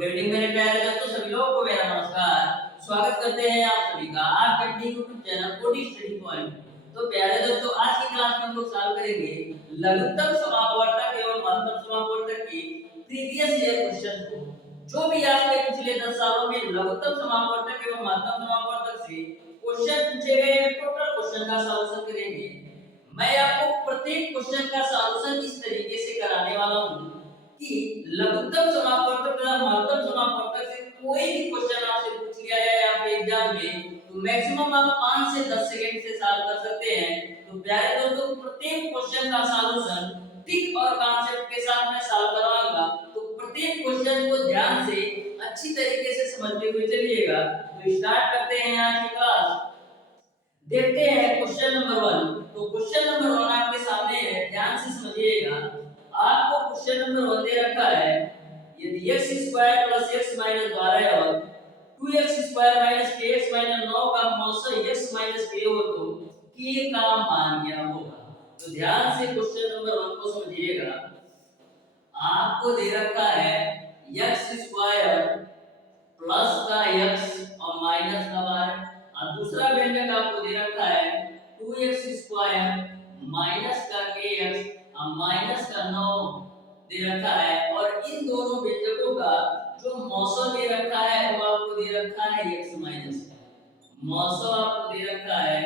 Good evening मेरे प्यारे दोस्तों, सभी लोगों को मेरा नमस्कार। स्वागत करते हैं आप सभी का आपके यूट्यूब चैनल कोटी स्टडी पॉइंट। तो प्यारे दोस्तों, आज की क्लास में हम लोग सॉल्व करेंगे लघुत्तम समापवर्तक एवं महत्तम समापवर्तक के प्रीवियस ईयर क्वेश्चन को। जो भी आपके पिछले 10 सालों में लघुत्तम समापवर्तक एवं महत्तम समापवर्तक से क्वेश्चन पूछे गए, टोटल क्वेश्चन का सॉल्यूशन करेंगे। मैं आपको प्रत्येक क्वेश्चन का सॉल्यूशन इस तरीके से कराने वाला हूं कि लघुत्तम समापवर्तक तथा महत्तम समापवर्तक से कोई भी क्वेश्चन आपसे पूछ लिया जाए आपके एग्जाम में, तो मैक्सिमम आप 5 से 10 सेकंड से सॉल्व कर सकते हैं। तो प्यारे दोस्तों, प्रत्येक क्वेश्चन का सॉल्यूशन टिक और कॉन्सेप्ट के साथ मैं सॉल्व करवाऊंगा। तो प्रत्येक क्वेश्चन को ध्यान से अच्छी तरीके से समझते हुए चलिएगा। तो स्टार्ट करते हैं आज की क्लास। देखते हैं क्वेश्चन नंबर 1। तो क्वेश्चन नंबर 1 आपके सामने है, ध्यान से समझिएगा। आपको क्वेश्चन नंबर 1 दे रखा है, यदि x square plus x minus 12 और 2x square minus kx minus 9 का मौसा x माइनस k हो तो k का मान क्या होगा। तो ध्यान से क्वेश्चन नंबर 1 को समझिएगा। आपको दे रखा है x स्क्वायर प्लस का x और माइनस का 12, और दूसरा व्यंजक आपको दे रखा है 2x स्क्वायर माइनस का kx और माइनस का 9 दे रखा है। और इन दोनों व्यंजकों का जो मौसा दे रखा है वो आपको दे रखा है x माइनस का मौसा आपको दे रखा है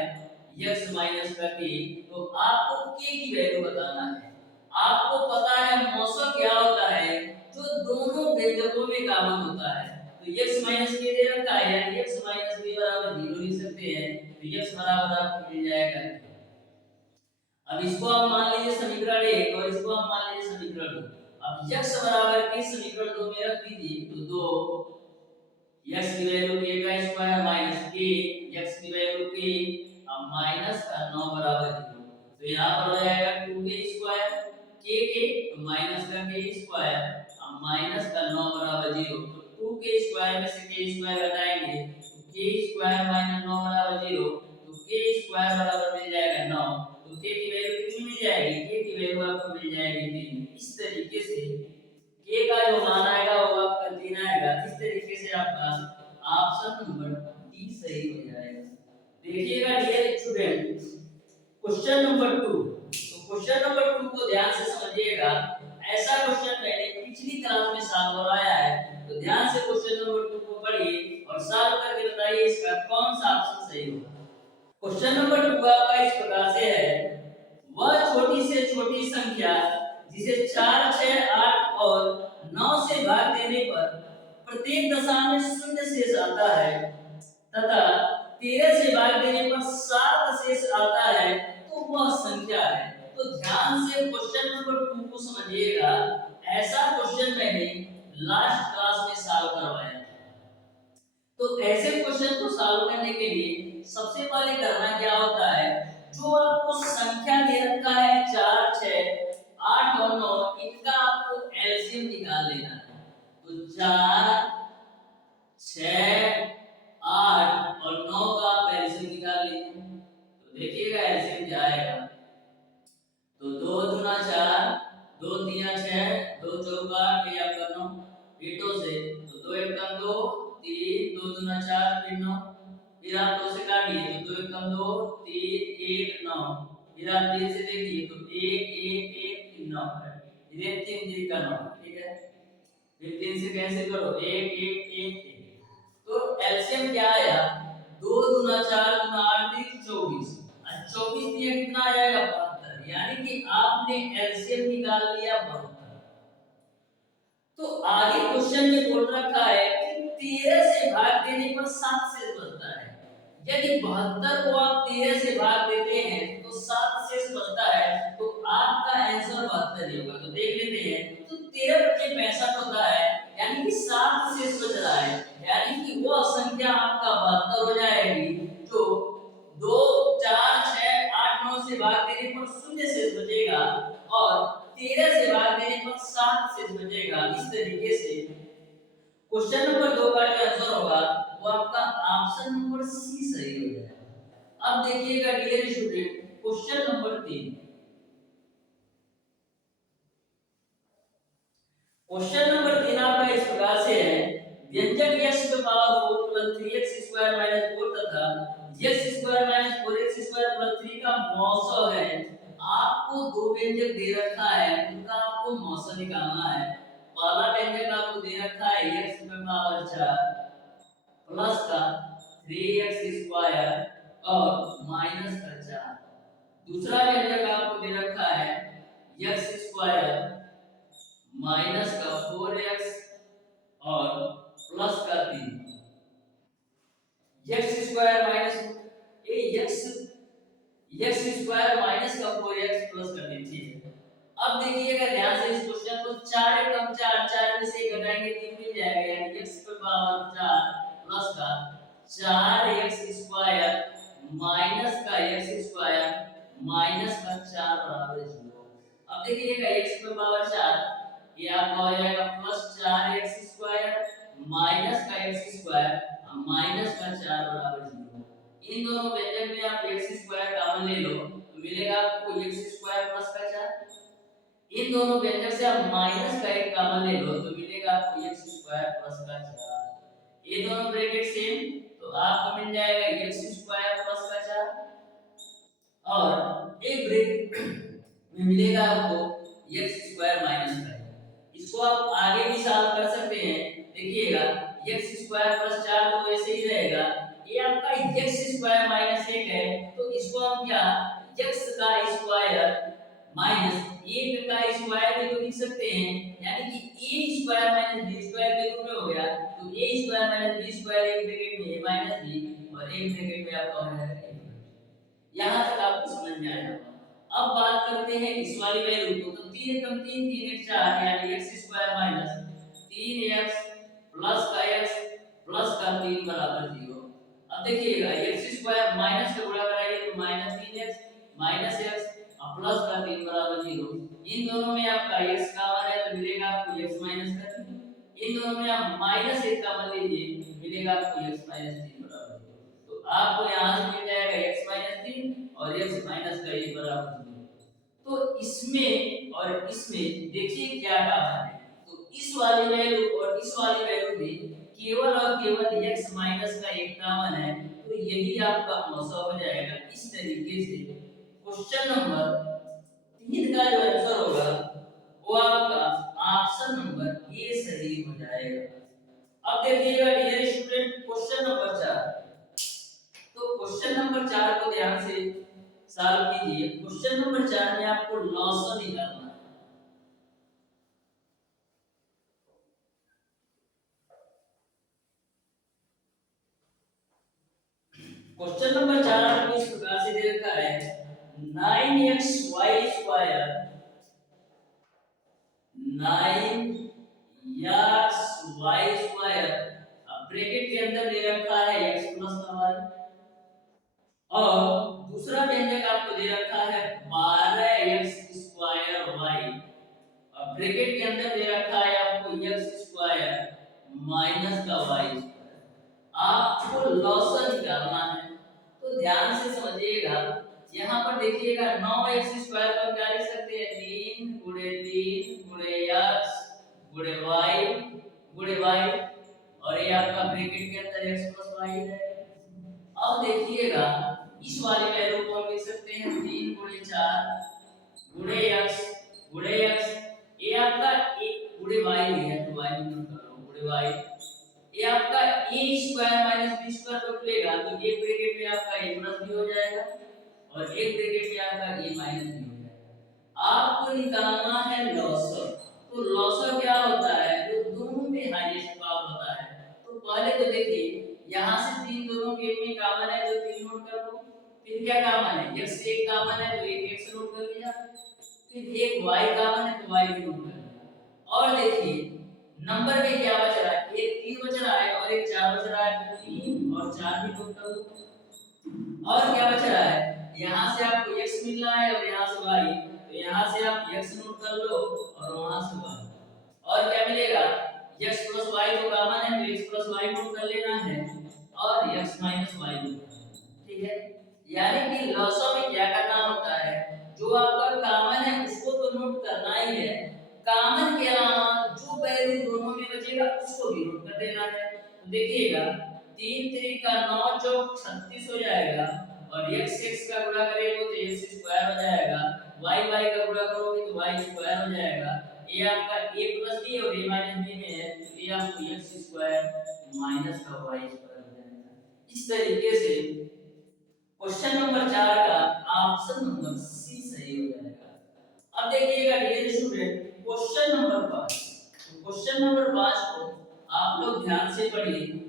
x माइनस का k। तो आपको k की वैल्यू बताना है। आपको पता है मौसा क्या होता है, जो दोनों व्यंजकों में कॉमन होता है। तो x माइनस k दे रखा है, यानी x माइनस k बराबर 0 लिख सकते हैं। तो x बराबर आपको मिल जाएगा। अब इसको आप मान लीजिए समीकरण 1 और इसको आप मान लीजिए समीकरण 2। अब x बराबर k समीकरण 2 में रख दीजिए। तो 2 x की वैल्यू k का स्क्वायर माइनस k x की वैल्यू k अब माइनस का 9 बराबर 0। तो यहां पर हो जाएगा 2k स्क्वायर k तो माइनस का k स्क्वायर अब माइनस का 9 बराबर 0। तो 2k स्क्वायर में से k स्क्वायर घटाएंगे तो k स्क्वायर माइनस 9 बराबर 0। तो k स्क्वायर बराबर मिल जाएगा 9। तो k की वैल्यू कितनी मिल जाएगी, k की वैल्यू आपको मिल जाएगी 3। इस तरीके से k का जो मान आएगा वो आपका 3 आएगा। इस तरीके से आपका ऑप्शन नंबर डी सही हो जाएगा। देखिएगा डियर स्टूडेंट, क्वेश्चन नंबर 2। तो क्वेश्चन नंबर 2 को ध्यान से समझिएगा। ऐसा क्वेश्चन मैंने पिछली क्लास में सॉल्व करवाया है। तो ध्यान से क्वेश्चन नंबर 2 को पढ़िए और सॉल्व करके बताइए इसका कौन सा ऑप्शन सही होगा। क्वेश्चन नंबर 2 आपका इस प्रकार से है, वह छोटी से छोटी संख्या जिसे 4, 6, 8 और 9 से भाग देने पर प्रत्येक दशा में शून्य शेष आता है तथा 13 से भाग देने पर 7 शेष आता है, तो वह संख्या है। तो ध्यान से क्वेश्चन नंबर 2 को समझिएगा। ऐसा क्वेश्चन मैंने लास्ट क्लास में सॉल्व करवाया था। तो ऐसे क्वेश्चन को सॉल्व करने के लिए सबसे पहले करना क्या होता है, जो आपको संख्या दे रखा है 4, 6, 8 और 9, इनका आपको एलसीएम निकाल लेना है। तो 4, 6, 8 और 9 का आप एलसीएम निकाल लीजिए। तो देखिएगा एलसीएम क्या आएगा। तो 2 दूना 4, 2 तीना 6, 2 चौका 8, ये आपका 9 ईटों से। तो 2 एक 2, 3, 2 दूना 4, फिर 9, फिर आप 2 से काटिए तो 2 एक 2, 3, 1, 9। फिर आप 3 से देखिए तो 1, 1, 1, 3, 9 है। फिर 3 3 का 9, ठीक है। फिर 3 से कैंसिल करो 1, 1, 1, 1। तो एलसीएम क्या आया, 2 दूना 4 दूना 8, 3, 24। और 24 दिया कितना आ जाएगा 72। यानी कि आपने एलसीएम निकाल लिया 72। तो आगे क्वेश्चन में बोल रखा है कि 13 से भाग देने पर 7 शेष बचता है। यदि 72 को आप 13 से भाग देते हैं तो 7 शेष बचता है, तो आपका आंसर 72 ही होगा। तो देख लेते हैं। तो 13 बचे 65 होता है, यानी कि 7 शेष बच रहा है, यानी कि वह संख्या आपका 72 हो जाएगी, जो 2, 4, 6, 8, 9 से भाग देने पर शून्य शेष बचेगा और 13 से भाग देने पर 7 शेष बचेगा। इस तरीके से क्वेश्चन नंबर 2 का जो आंसर होगा वो आपका ऑप्शन नंबर सी सही हो जाएगा। अब देखिएगा dear student, question number 3। Question number 3 आपका इस प्रकार से है, व्यंजक x पे power 4 plus 3x square minus 4 तथा x square minus 4x square plus 3 का मौसा है। आपको दो व्यंजक दे रखा है, उनका आपको मौसा निकालना है। पहला व्यंजक आपको दे रखा है x पे पावर 4 प्लस का 3x स्क्वायर और माइनस का 4। दूसरा व्यंजक आपको दे रखा है x स्क्वायर माइनस का 4x और प्लस का 3। x square minus x square minus का 4x प्लस का 3। ठीक है, अब देखिएगा ध्यान से इस क्वेश्चन को। 4 कम 4, 4 में से घटाएंगे 3 मिल जाएगा, यानी x पे पावर 4 प्लस का 4x स्क्वायर माइनस का x स्क्वायर माइनस का 4 बराबर 0। अब देखिएगा x पे पावर 4 ये आपका हो जाएगा प्लस 4x स्क्वायर माइनस का x स्क्वायर माइनस का 4 बराबर 0। इन दोनों व्यंजक में आप x स्क्वायर कॉमन ले लो तो मिलेगा आपको x स्क्वायर प्लस का 4। इन दोनों व्यंजक से आप माइनस का 1 कॉमन ले लो तो मिलेगा आपको x स्क्वायर प्लस का 4। ये दोनों ब्रैकेट सेम, तो आपको मिल जाएगा x स्क्वायर प्लस का 4 और एक ब्रैकेट में मिलेगा आपको x स्क्वायर माइनस का 1। इसको आप आगे भी सॉल्व कर सकते हैं। देखिएगा x स्क्वायर प्लस 4 तो ऐसे ही रहेगा, ये आपका x स्क्वायर माइनस 1 है, तो इसको हम क्या x का स्क्वायर माइनस 1 का स्क्वायर भी तो लिख सकते हैं, यानी कि a square minus b square के रूप में हो गया। तो a square minus b square एक ब्रैकेट में a माइनस b और एक ब्रैकेट में आपका हो जाएगा a। यहां तक आपको समझ में आया। अब बात करते हैं इस वाली वैल्यू को। तो 3 कम 3 3 1 4 यानी x square minus 3x plus का x प्लस का 3 बराबर 0। अब देखिएगा x स्क्वायर माइनस से गुणा कराइए तो माइनस 3x माइनस x और प्लस का 3 बराबर 0। इन दोनों में आपका x कॉमन है तो मिलेगा आपको x माइनस का 3। इन दोनों में आप माइनस 1 कॉमन लीजिए मिलेगा आपको x माइनस 3 बराबर 0। तो आपको यहां से मिल जाएगा x माइनस 3 और x माइनस का 1 बराबर 0। तो इसमें और इसमें देखिए क्या कॉमन है। तो इस वाली वैल्यू और इस वाली वैल्यू में केवल और केवल x माइनस का 1 कॉमन है, तो यही आपका मौसा हो जाएगा। इस तरीके से क्वेश्चन नंबर 3 का जो आंसर होगा वो आपका ऑप्शन नंबर ए सही हो जाएगा। अब देखिएगा डियर स्टूडेंट क्वेश्चन नंबर 4। तो क्वेश्चन नंबर 4 को ध्यान से सॉल्व कीजिए। क्वेश्चन नंबर 4 में आपको लॉस निकालना है। क्वेश्चन नंबर 4 आपको इस प्रकार से दे रखा है 9xy स्क्वायर 9xy स्क्वायर अब ब्रैकेट के अंदर दे रखा है x प्लस y और दूसरा व्यंजक आपको दे रखा है 12x स्क्वायर y और ब्रैकेट के अंदर दे रखा है आपको x स्क्वायर माइनस का y स्क्वायर। आपको लॉस निकालना है तो ध्यान से समझिएगा। यहाँ पर देखिएगा 9x स्क्वायर को क्या लिख सकते हैं 3 गुणे 3 गुणे x गुणे y और ये आपका ब्रैकेट के अंदर x प्लस y है। अब देखिएगा इस वाली वैल्यू को हम लिख सकते हैं 3 गुणे 4 गुणे x ये आपका 1 गुणे y है तो y नोट कर लो गुणे y। ये आपका a square minus b square को खुलेगा तो एक ब्रैकेट में आपका a प्लस b हो जाएगा और एक ब्रैकेट में आपका a माइनस b हो जाएगा। आपको निकालना है लॉसर। तो लॉसर क्या होता है जो दोनों में हाईएस्ट पावर होता है। तो पहले तो देखिए यहां से 3 दोनों के में कॉमन है तो 3 नोट कर लो। फिर क्या कॉमन है x एक कॉमन है तो एक x नोट कर लिया। फिर एक y कॉमन है तो y भी नोट कर लिया। और देखिए नंबर में क्या बच रहा है एक 3 बच रहा है और एक 4 बच रहा है तो 3 और 4 भी नोट कर लो। और क्या बच रहा है यहां से आपको x मिल रहा है और यहां से y तो यहां से आप x नोट कर लो और वहां से y और क्या मिलेगा x प्लस y तो कॉमन है तो x प्लस y नोट कर लेना है और x माइनस y नोट। ठीक है, यानी कि लॉसों में क्या करना होता है जो आपका कॉमन है उसको तो नोट करना ही है, कॉमन के अलावा जो वैल्यू दोनों में बचेगा उसको भी नोट कर देना है। तो देखिएगा 3 3 का 9 चौक 36 हो जाएगा और x x का गुणा करेंगे तो x स्क्वायर हो जाएगा, y y का गुणा करोगे तो y स्क्वायर हो जाएगा। ये आपका a प्लस b और a माइनस b में है तो ये आपको x स्क्वायर माइनस का y स्क्वायर हो जाएगा। इस तरीके से क्वेश्चन नंबर 4 का ऑप्शन नंबर सी सही हो जाएगा। अब देखिएगा dear student question number 5। Question number 5 को आप लोग ध्यान से पढ़िए।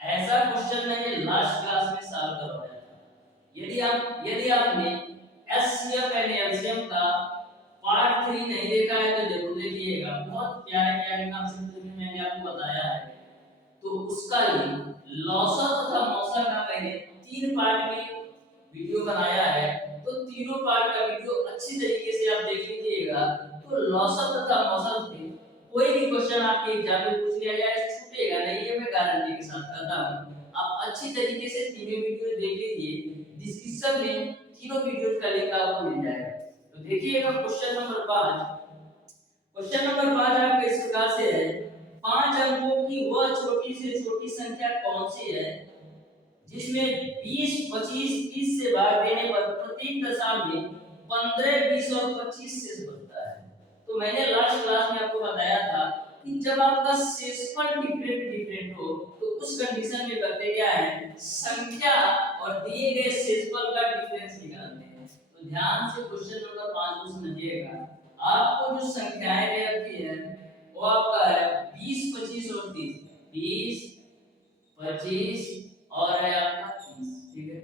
ऐसा क्वेश्चन मैंने लास्ट क्लास में सॉल्व करवाया था। यदि आपने एचसीएफ एंड एलसीएम का पार्ट 3 नहीं देखा है तो जरूर देखिएगा। बहुत प्यारे प्यारे कॉन्सेप्ट मैंने आपको बताया है। तो उसका लिंक लॉसा तथा मौसा का मैंने 3 पार्ट की वीडियो बनाया है। तो तीनों पार्ट का वीडियो अच्छी तरीके से आप देख लीजिएगा। तो लॉसा तथा मौसा से कोई भी क्वेश्चन आपके एग्जाम में पूछ लिया जाए छूटेगा नहीं, ये मैं गारंटी के साथ कहता हूं। आप अच्छी तरीके से तीनों वीडियो देख लीजिए, डिस्क्रिप्शन में तीनों वीडियो का लिंक आपको मिल जाएगा। तो देखिएगा क्वेश्चन नंबर 5। क्वेश्चन नंबर 5 आपका इस प्रकार से है, 5 अंकों की वह छोटी से छोटी संख्या कौन सी है जिसमें 20 25 30 से भाग देने पर प्रत्येक दशा में 15 20 और 25 शेष बचता है। तो मैंने लास्ट क्लास में आपको बताया था कि जब आपका शेषफल डिफरेंट हो तो उस कंडीशन में करते क्या है, संख्या और दिए गए शेषफल का डिफरेंस निकालते हैं। तो ध्यान से क्वेश्चन नंबर 5 को समझिएगा। आपको जो संख्याएं दे रखी है वो आपका है 20 25 और 30। 20 25 और है आपका 30, ठीक है।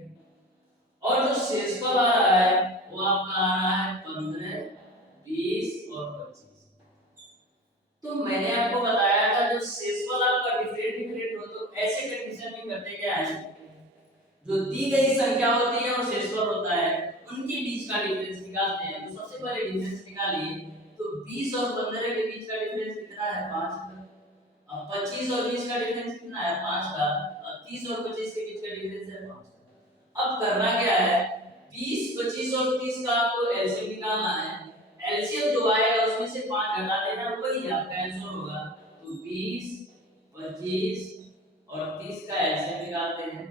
और जो शेषफल आ रहा है वो आपका आ रहा है 15 20 और 25। तो मैंने आपको बताया था जब शेषफल आपका डिफरेंट हो तो ऐसे कंडीशन में करते क्या है, जो दी गई संख्या होती है और शेषफल होता है उनके बीच का डिफरेंस निकालते हैं। तो सबसे पहले डिफरेंस निकालिए। तो 20 और 15 के बीच का डिफरेंस कितना है, 5 का। अब 25 और 20 का डिफरेंस कितना है, 5 का। अब 30 और 25 के बीच का डिफरेंस है 5 का। अब करना क्या है, 20 25 और 30 का आपको एलसीएम निकालना है। एलसीएम जो आएगा उसमें से 5 घटा देना, वही आपका आंसर होगा। तो 20 25 और 30 का एलसीएम निकालते हैं।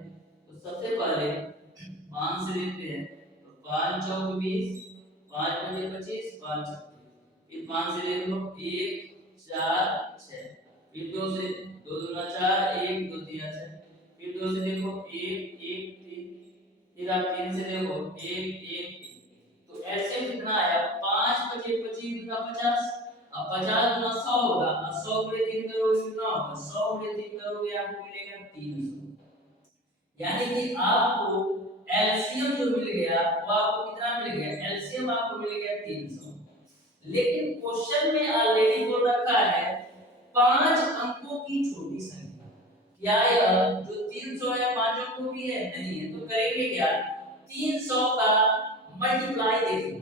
तो सबसे पहले 5 से लेते हैं। तो 5 चौक 20, 5 पंजे 25, 5 छक्के। फिर 5 से ले लो 1 4 6, फिर 2 से 2 दूना 4 1 2 3 6, फिर 2 से देखो 1 1 3, फिर आप 3 से देखो 1 1 3। तो ऐसे कितना आया, 5 25 25 गुना 50। अब 50 गुना 100 होगा। अब 100 गुणे 3 करोगे कितना होगा, 100 गुणे 3 करोगे आपको मिलेगा 300। यानी कि आपको एलसीएम जो मिल गया वो आपको कितना मिल गया, एलसीएम आपको मिल गया 300। लेकिन क्वेश्चन में ऑलरेडी बोल रखा है 5 अंकों की छोटी संख्या। क्या यह जो 300 है 5 अंकों की है, नहीं है। तो करेंगे क्या, 300 का मल्टीप्लाई देखेंगे।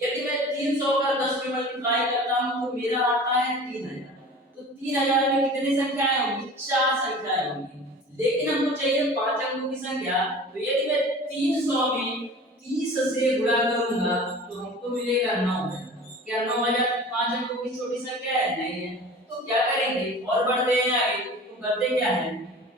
यदि मैं 300 का 10 में मल्टीप्लाई करता हूं तो मेरा आता है 3000। तो 3000 में कितनी संख्याएं होंगी, 4 संख्याएं होंगी। लेकिन हमको चाहिए 5 अंकों की संख्या। तो यदि मैं 300 में 30 से गुणा करूंगा तो हमको मिलेगा 9000। क्या 9000 5 अंकों की छोटी संख्या है, नहीं है। तो क्या करेंगे, और बढ़ते हैं आगे। तो करते क्या है,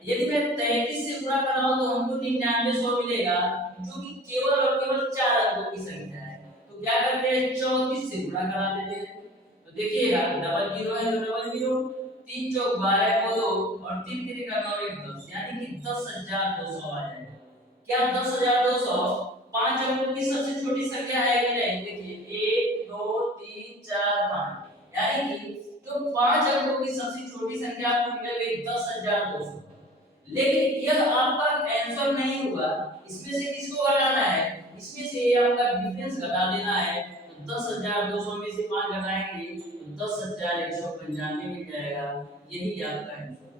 यदि मैं 33 से गुणा कर रहा हूं तो हमको 9900 मिलेगा जो कि केवल और केवल 4 अंकों की संख्या है। तो क्या करते हैं, 34 से गुणा करा देते हैं। तो देखिएगा डबल जीरो है तो डबल जीरो, 3 चौक 12 को 2 और 3 3 का 9 1 10, यानी कि 10200 आ जाएगा। क्या 10200 5 अंकों की सबसे छोटी संख्या है कि नहीं, देखिए 1 2 3 4 5, यानी कि जो 5 अंकों की सबसे छोटी संख्या आपको निकल गई 10200। लेकिन यह आपका आंसर नहीं हुआ, इसमें से किसको घटाना है, इसमें से आपका डिफरेंस घटा देना है। तो 10200 में से 5 घटाएंगे तो 10195 मिल जाएगा। यही आपका आंसर है।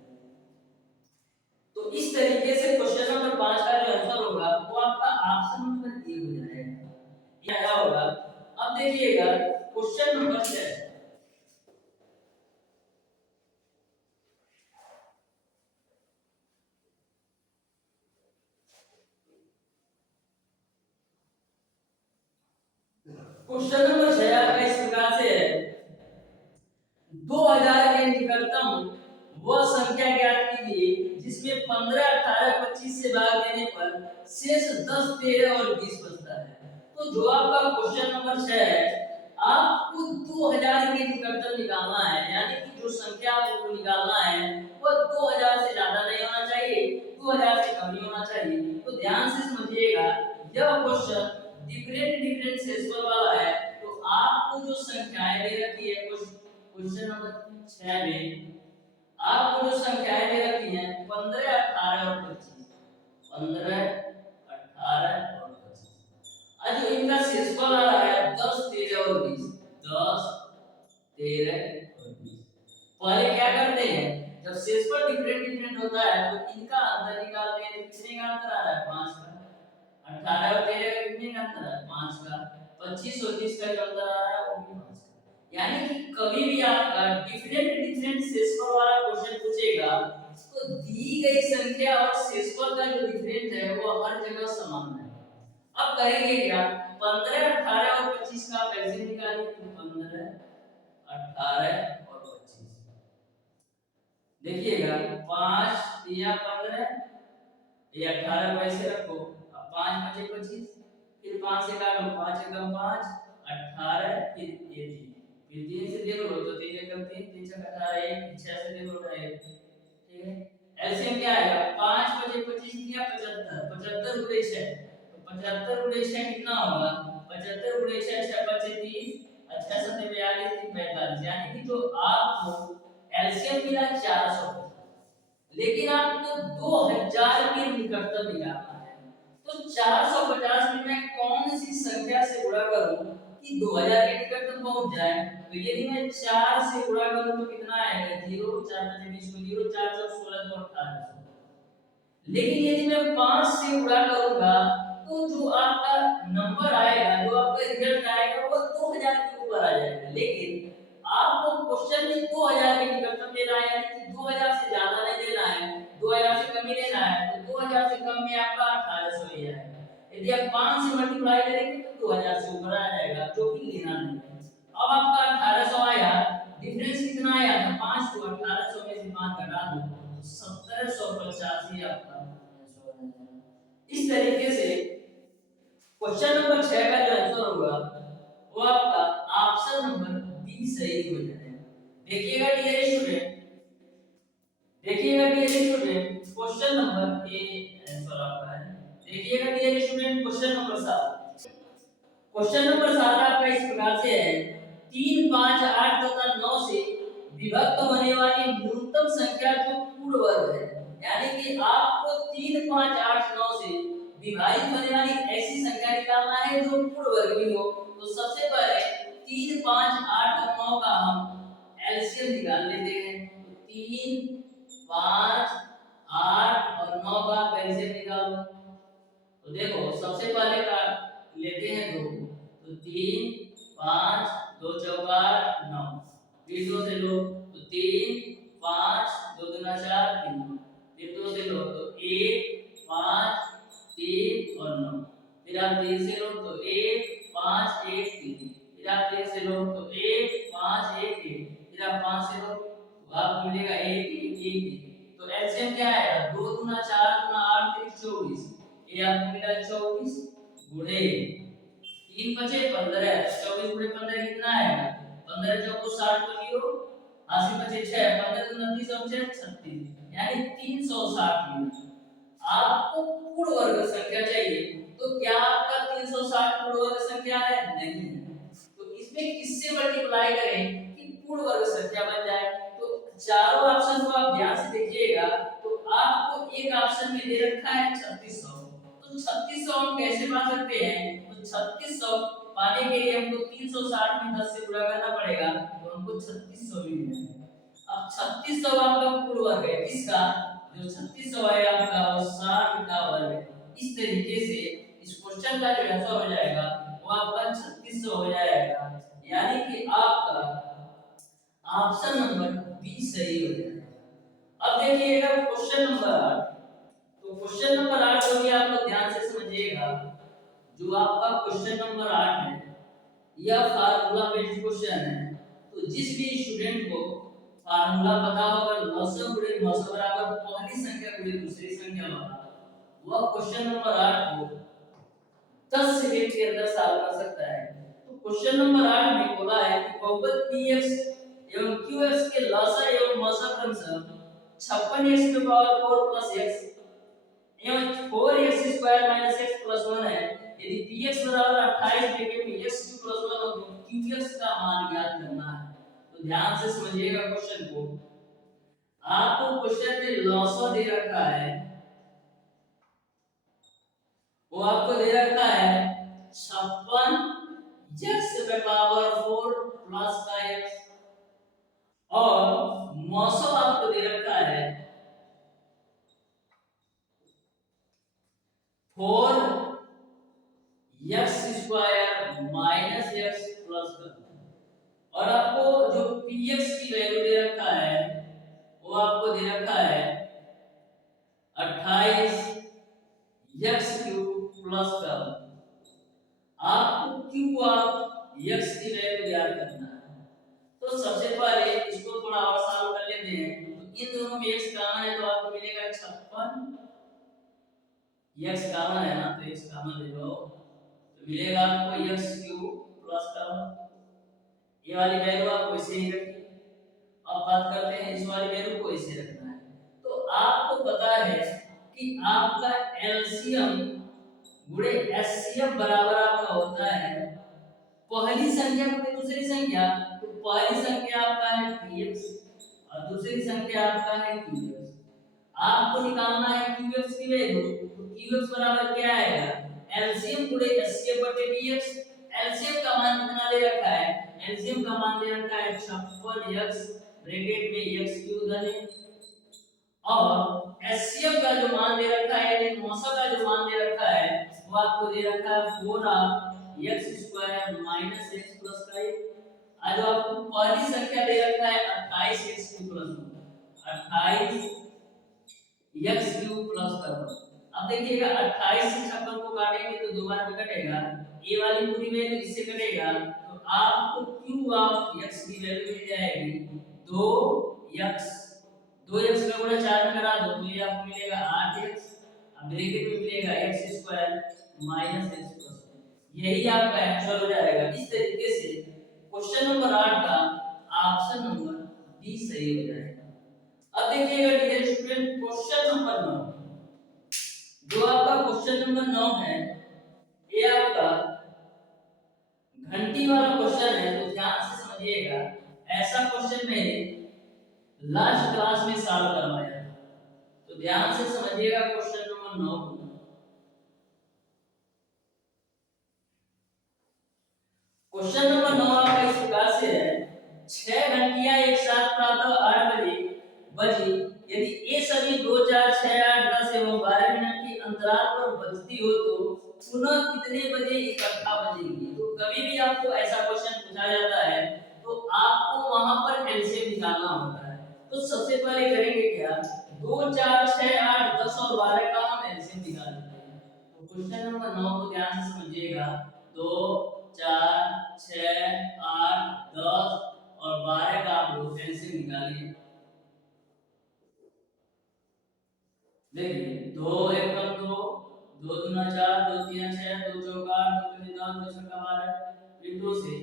तो इस तरीके से क्वेश्चन नंबर 5 का जो आंसर होगा वो आपका ऑप्शन नंबर ए हो जाएगा। क्या होगा, अब देखिएगा क्वेश्चन नंबर 6। क्वेश्चन नंबर 6 आपका इस प्रकार से है, 2000 के निकटतम वह संख्या कीजिए जिसमें 15, 18, 25 से भाग देने पर शेष 10, 13 और 20 बचता है। तो जो आपका क्वेश्चन नंबर 6 है, आपको 2000 के निकटतम निकालना है, यानी कि जो संख्या आपको निकालना है वो 2000 से ज्यादा नहीं होना चाहिए, 2000 से कम नहीं होना चाहिए। तो ध्यान से समझिएगा, यह क्वेश्चन डिफरेंट सेक्शन वाला है। तो आपको जो संख्याएं दे रखी है क्वेश्चन नंबर 6 में, आपको जो संख्याएं दे रखी हैं 15, 18 और 25, 15, 18 और 25, आज जो इनका शेषफल आ रहा है 10, 13 और 20, 10, 13 और 20। पहले क्या करते हैं, जब शेषफल डिफरेंट होता है तो इनका अंतर निकालते हैं। कितने का अंतर आ रहा है? 5 का। 18 और 13 का कितने का अंतर है? 5 का। 25 और 20 का जो अंतर आ रहा है वो भी 5 का। यानी कि कभी भी आपका डिफरेंट शेषफल वाला क्वेश्चन पूछेगा तो दी गई संख्या और शेषफल का जो डिफरेंट है वो हर जगह समान है। अब करेंगे क्या, 15, 18 और 25 का एलसीएम निकालिए। तो 15, 18 और 25, देखिएगा 5 या 15, ये 18 को ऐसे रखो, अब 5 बचे 25, फिर 5 से काटो, 5 एकम 5, 18, फिर ये 3, फिर 3 से देखो तो 3 एकम 3, 3 से 18, 1, 6 से देखो 1, ठीक है। एलसीएम क्या आएगा? 5 बचे 25 दिया 75, 75 गुणे 6, तो 75 गुणे 6 कितना होगा? 75 गुणे 6, 6 बचे 30, 6 7 42, 3 45, यानी कि जो आपको एलसीएम मिला 400, लेकिन आपको 2000 के निकटतम निकालना है। तो 450 में मैं कौन सी संख्या से गुणा करूं कि 2000 के निकटतम पहुंच जाए? तो यदि मैं 4 से गुणा करूं तो कितना आएगा? 0, 4 5 20 को 0, 4 4 16 तो 1800। लेकिन यदि मैं 5 से गुणा करूंगा तो जो आपका नंबर आएगा, जो आपका रिजल्ट आएगा वो 2000 के ऊपर आ जाएगा। लेकिन आपको क्वेश्चन में 2000 के निकटतम लेना है, यानी कि 2000 से ज्यादा नहीं लेना है, 2000 से कम ही लेना है। तो 2000 से कम में आपका 1800 ही आएगा। यदि आप 5 से मल्टीप्लाई करेंगे तो 2000 से ऊपर आ जाएगा, जो कि लेना नहीं है। अब आपका 1800 आया, डिफरेंस कितना आया था? 5 को 1800 में से 5 घटा दो तो 1785 आपका आंसर हो जाएगा। इस तरीके से क्वेश्चन नंबर 6 का जो आंसर होगा वो आपका ऑप्शन नंबर बी सही हो जाएगा। देखिएगा डियर स्टूडेंट, देखिएगा dear student, question number A answer आपका है। देखिएगा dear student, question number 7, question number 7 आपका इस प्रकार से है, 3, 5, 8 तथा 9 से विभक्त होने वाली न्यूनतम संख्या जो पूर्ण वर्ग है, यानी कि आपको 3, 5, 8, 9 से विभाजित होने वाली ऐसी संख्या निकालना है जो पूर्ण वर्ग भी हो। तो सबसे पहले 3, 5, 8 और 9 का हम एलसीएम निकाल लेते हैं। तो 3, 5, 8 और 9 का एलसीएम निकालो। तो देखो सबसे पहले का लेते हैं 2, तो 3, 5, 2 चौका 9, फिर 2 से लो तो 3, 5, 2 दूना 4, 3, फिर 2 से लो तो 1, 5, 3 और 9, फिर आप 3 से लो तो 1, 5, 1, 3, फिर आप 3 से लो तो 1, 5, 1, 1, फिर आप 5 से लो तो आपको मिलेगा 1, 1, 1, 1। तो एलसीएम क्या आएगा? 2 दूना 4 दूना 8 3 24, ये आपको मिला 24 गुणे 3 बचे 15, 24 गुणे 15 कितना आएगा? 15 चौको 60 को 0, 80 बचे 6, 15 दूना 30 और 6 36, यानी 360 मिला। आपको पूर्ण वर्ग संख्या चाहिए, तो क्या आपका 360 पूर्ण वर्ग संख्या है? नहीं है। तो इसमें किससे मल्टीप्लाई करें कि पूर्ण वर्ग संख्या बन जाए? तो चारों ऑप्शन को आप ध्यान से देखिएगा, तो आपको एक ऑप्शन में दे रखा है 3600, तो 3600 हम कैसे पा सकते हैं? तो 3600 पाने के लिए हमको 360 में 10 से गुणा करना पड़ेगा, तो हमको 3600 मिल जाएगा। अब 3600 आपका पूर्ण वर्ग है, किसका? जो 3600 है आपका वो 60 का वर्ग है। इस तरीके से इस क्वेश्चन का जो आंसर हो जाएगा वो आपका 3600 हो जाएगा, यानी कि आपका ऑप्शन नंबर बी सही हो जाएगा। अब देखिएगा क्वेश्चन नंबर 8, तो क्वेश्चन नंबर 8 को भी आप लोग ध्यान से समझिएगा। जो आपका क्वेश्चन नंबर 8 है यह फार्मूला बेस्ड क्वेश्चन है। तो जिस भी स्टूडेंट को फार्मूला पता होगा, लॉसम गुणे मौसम बराबर पहली संख्या गुणे दूसरी संख्या वाला, वह क्वेश्चन नंबर 8 को 10 सेकंड के अंदर सॉल्व कर सकता है। तो क्वेश्चन नंबर 8 में बोला है कि बहुपद px एवं qx के लॉसम एवं मौसम क्रमशः 56x की पावर 4 प्लस x एवं 4x square minus x plus 1 है। यदि px बराबर 28 ब्रैकेट में x क्यूब प्लस 1 और qx का मान ज्ञात करना है। तो ध्यान से समझिएगा क्वेश्चन को। आपको क्वेश्चन में लॉसर दे रखा है, वो आपको दे रखा है 56 x पे पावर 4 प्लस का x और मौसम आपको दे रखा है 4 x square minus x plus का, और आपको जो px की वैल्यू दे रखा है वो आपको दे रखा है 28 x क्यूब प्लस का। आपको क्यों आप x की वैल्यू ज्ञात करना है। तो सबसे पहले इसको थोड़ा और सॉल्व कर लेते हैं। तो इन दोनों में x कॉमन है तो आपको मिलेगा 56, x कॉमन है ना तो x कॉमन ले लो तो मिलेगा आपको x क्यूब प्लस का। ये वाली वैल्यू आप वैसे ही रखिए। अब बात करते हैं इस वाली वैल्यू को ऐसे रखना है। तो आपको पता है कि आपका एलसीएम गुणे एचसीएफ बराबर आपका होता है पहली संख्या गुणे दूसरी संख्या। तो पहली संख्या आपका है px और दूसरी संख्या आपका है qx। आपको निकालना है qx की वैल्यू। तो qx बराबर क्या आएगा एलसीएम गुणे एचसीएफ बटे dx। एलसीएम का मान कितना दे रखा है, एलसीएम का मान दे रखा है 56x ब्रैकेट में x क्यूब धन और एचसीएफ का जो मान दे रखा है यानी मौसा का जो मान दे रखा है वो आपको दे रखा है 4x square minus x plus का। आज जो आपको पहली संख्या दे रखा है 28x प्लस 28x प्लस का। अब देखिएगा 28 से 56 को काटेंगे तो दो बार में कटेगा, ये वाली पूरी वैल्यू इससे कटेगा तो आपको q ऑफ x की वैल्यू मिल जाएगी 2x। 2x का गुणा 4 में करा दो तो ये आपको मिलेगा 8x। अब ब्रैकेट में मिलेगा x square minus x plus. यही आपका आंसर हो जाएगा। इस तरीके से क्वेश्चन नंबर 8 का ऑप्शन नंबर बी सही हो जाएगा। अब देखिएगा डियर स्टूडेंट क्वेश्चन नंबर 9, जो आपका क्वेश्चन नंबर 9 है ये आपका घंटी वाला क्वेश्चन है। तो ध्यान से समझिएगा, ऐसा क्वेश्चन मैंने लास्ट क्लास में सॉल्व करवाया था। तो ध्यान से समझिएगा क्वेश्चन नंबर 9 को। क्वेश्चन नंबर 9 आपका इस प्रकार से है 6 घंटियां एक साथ प्रातः 8 बजे बजी यदि ये सभी 2 4 6 8 10 एवं 12 मिनट की अंतराल पर बजती हो तो पुनः कितने बजे इकट्ठा बजेगी। तो कभी भी आपको ऐसा क्वेश्चन पूछा जाता है तो आपको वहां पर एलसीएम निकालना होता है। तो सबसे पहले करेंगे क्या 2 4 6 8 10 और 12 का हम एलसीएम निकाल लेते हैं। तो क्वेश्चन नंबर 9 को ध्यान से समझिएगा 2 4 6 8 10 और 12 का आप लोग एलसीएम निकालिए। देखिए 2 1 2 2 दूना 4 2 3 6 2 चौका 8 2 दूनी 10 2 छक्का 12 फिर 2 से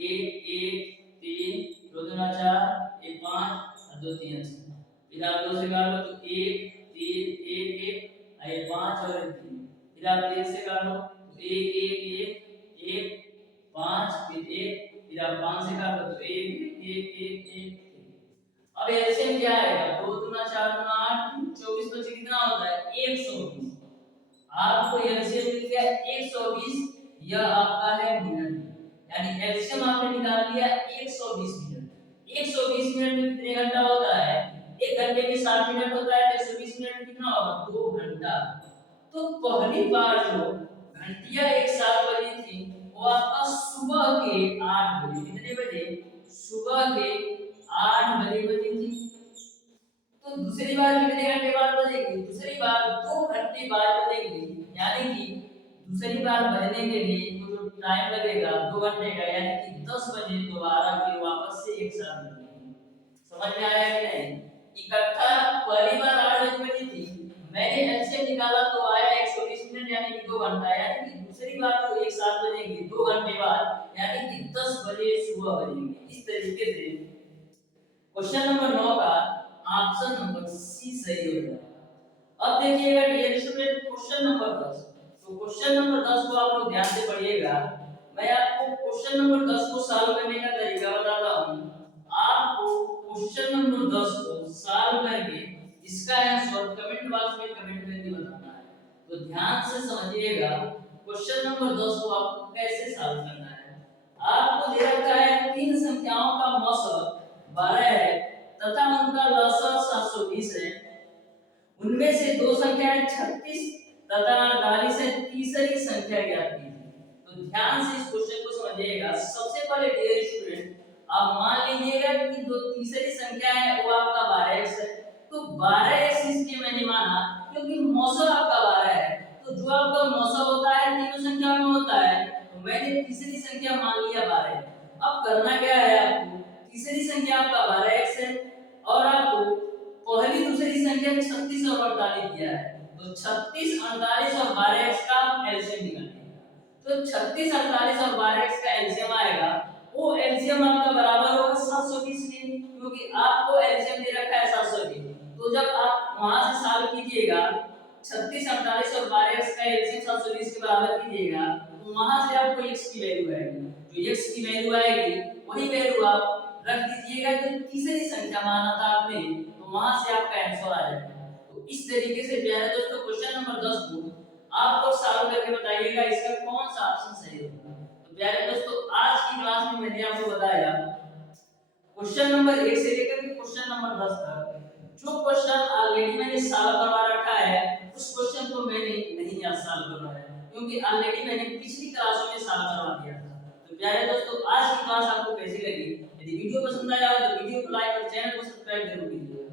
1 1 3 2 दूना 4 1 5 और 2 3 6। फिर आप 2 से काट लो तो 1 3 1 1 और 5 और 3। फिर आप 3 से काट लो तो 1 1 1 1 5 फिर 1 फिर आप 5 से काट लो तो 1 1 1 1। अब एलसीएम क्या आएगा 2 दूना 4 दूना 8 24 बचे कितना होता है 120। आपको एलसीएम मिल गया 120। यह आपका है मिनट, यानी एलसीएम आपने निकाल लिया 120 मिनट। 120 मिनट में कितने घंटा होता है, एक घंटे में 60 मिनट होता है तो 120 मिनट में कितना होगा 2 घंटा। तो पहली बार जो घंटियां एक साथ बजी थी वो आपका सुबह के 8 बजे। कितने बजे सुबह के 8 बजे बजी थी। तो दूसरी बार कितने घंटे बाद बजेगी, दूसरी बार 2 घंटे बाद बजेगी। यानी कि दूसरी बार बजने के लिए इनको जो टाइम लगेगा 2 घंटे का, यानी कि 10 बजे दोबारा फिर वापस से एक साथ बजेगी। समझ में आया कि नहीं? इकट्ठा पहली बार 8 बजे थी, मैंने एलसीएम निकाला तो आया 120 मिनट यानी कि 2 घंटा, यानी कि दूसरी बार जो एक साथ बजेगी 2 घंटे बाद यानी कि 10 बजे सुबह बजेंगे। इस तरीके से क्वेश्चन नंबर 9 का ऑप्शन नंबर सी सही हो जाएगा। अब देखिएगा डियर स्टूडेंट क्वेश्चन नंबर 10। तो क्वेश्चन नंबर 10 को आप लोग ध्यान से पढ़िएगा। मैं आपको क्वेश्चन नंबर 10 को सॉल्व करने का तरीका बताता हूं। आपको क्वेश्चन नंबर 10 को सॉल्व करके इसका आंसर कमेंट बॉक्स में कमेंट करके बताना है। तो ध्यान से समझिएगा क्वेश्चन नंबर 10 को आपको कैसे सॉल्व करना है। आपको दे रखा है तीन संख्याओं का मौसम 12 है तथा उनका लसाअ 720 है। उनमें से दो संख्याएं 36 तथा 48 है, तीसरी संख्या ज्ञात कीजिए। तो ध्यान से इस क्वेश्चन को समझिएगा। सबसे पहले डियर स्टूडेंट आप मान लीजिएगा कि जो तीसरी संख्या है वो आपका 12x है। तो 12x इसलिए मैंने माना क्योंकि मौसम आपका 12 है। तो जो आपका मौसम होता है तीनों संख्याओं में होता है, तो मैंने तीसरी संख्या मान लिया 12। अब करना क्या है आपको, तीसरी संख्या आपका 12x है और आपको पहली दूसरी संख्या 36 और 48 दिया है। तो 36, 48 और 12x का एलसीएम निकालिएगा। तो 36, 48 और 12x का एलसीएम आएगा, वो एलसीएम आपका बराबर होगा 720 के, क्योंकि आपको एलसीएम दे रखा है 720। तो जब आप वहां से सॉल्व कीजिएगा 36, 48 और 12x का एलसीएम 720 के बराबर कीजिएगा, तो वहां से आपको x की वैल्यू आएगी। जो x की वैल्यू आएगी वही वैल्यू आप रख दीजिएगा जो तीसरी संख्या माना था आपने, तो वहां से आपका आंसर आ जाएगा। तो इस तरीके से प्यारे दोस्तों क्वेश्चन नंबर 10 को आप लोग सॉल्व करके बताइएगा इसका कौन सा ऑप्शन सही होगा। तो प्यारे दोस्तों आज की क्लास में मैंने आपको बताया क्वेश्चन नंबर 1 से लेकर के क्वेश्चन नंबर 10 तक जो क्वेश्चन ऑलरेडी मैंने सॉल्व करवा रखा है उस क्वेश्चन को मैंने नहीं आज सॉल्व करवाया, क्योंकि ऑलरेडी मैंने पिछली क्लासों में सॉल्व करवा दिया था। तो प्यारे दोस्तों आज की क्लास आपको कैसी लगी? यदि वीडियो पसंद आया हो तो वीडियो को लाइक और चैनल को सब्सक्राइब जरूर कीजिए।